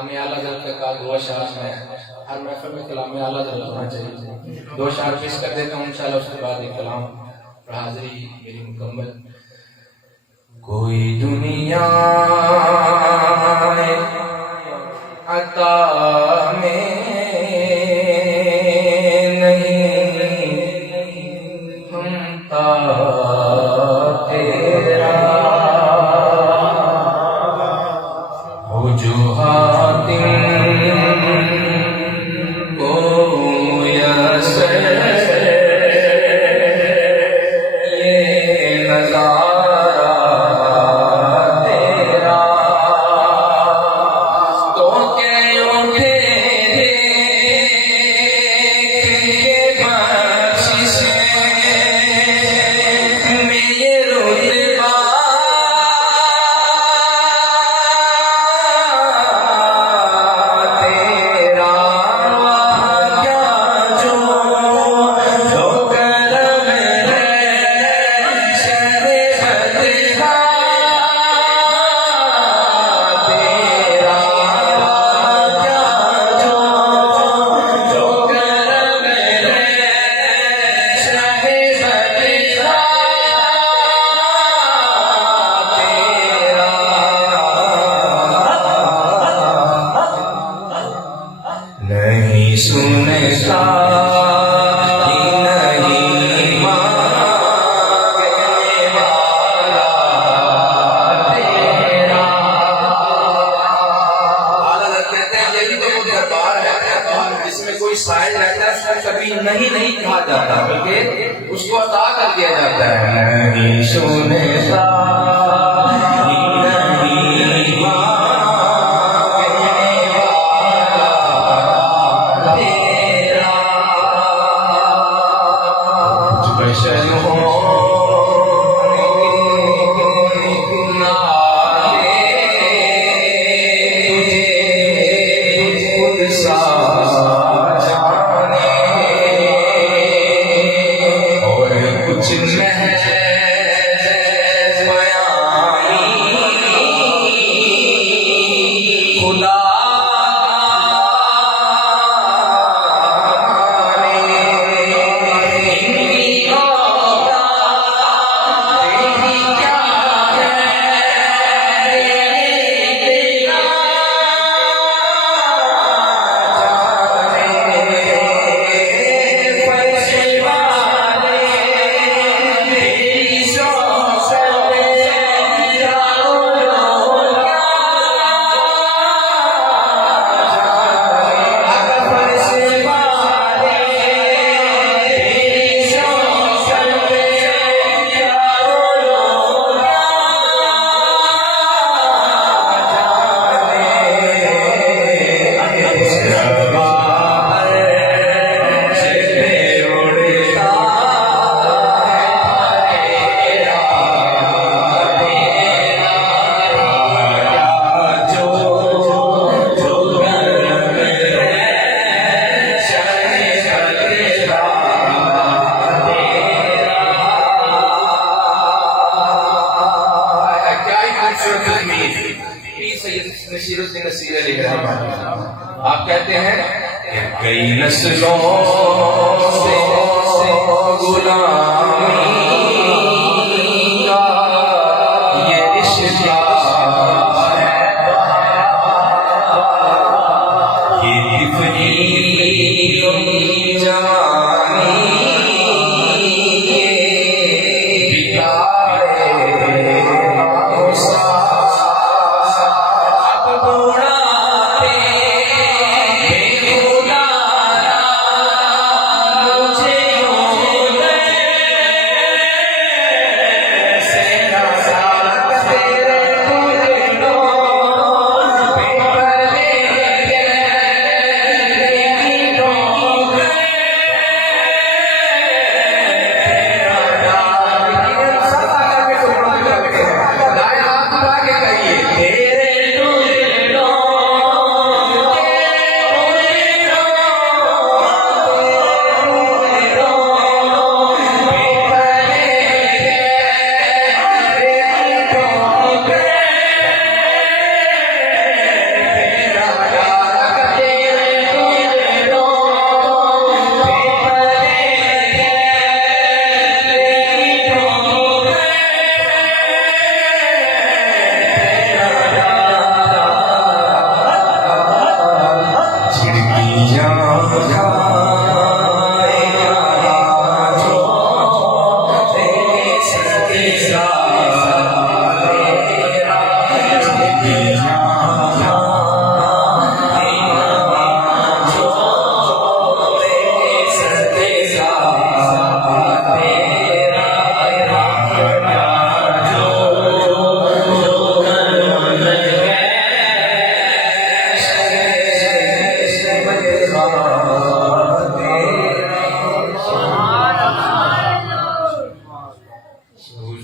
कलाम आला हज़रत का दो अशार में हर महफिल में कलाम आला हज़रत होना चाहिए। दो अशार पेश कर देता हूँ इंशाल्लाह, उसके बाद एक कलाम और हाजिरी मेरी मुकम्मल। कोई दुनिया अता में नहीं हमता तेरा हो जो हातिम को मुयस्सर ये नज़ारा तेरा तो क्यों के बख्शिश में ये रुतबा तेरा क्या जो जो करम है शरे बदला तेरा क्या जो जो करम है शरे बदला नहीं सुनता नहीं मांगने वाला तेरा। आला कहते हैं यही तो वो दरबार है जिसमें कोई साइज रहता है, उसमें कभी नहीं कहा जाता बल्कि उसको अता कर दिया जाता है। नहीं सुनता नहीं मांगने वाला तेरा। बशर होने के नाते तुझे खुद सा जाने और कुछ महज बयानी खुदा आप कहते हैं कई नस्लों से गुलामी का ये रिश्ता है, ये तिफली जवानी ये बिगाड़े अब बुढ़ापे सा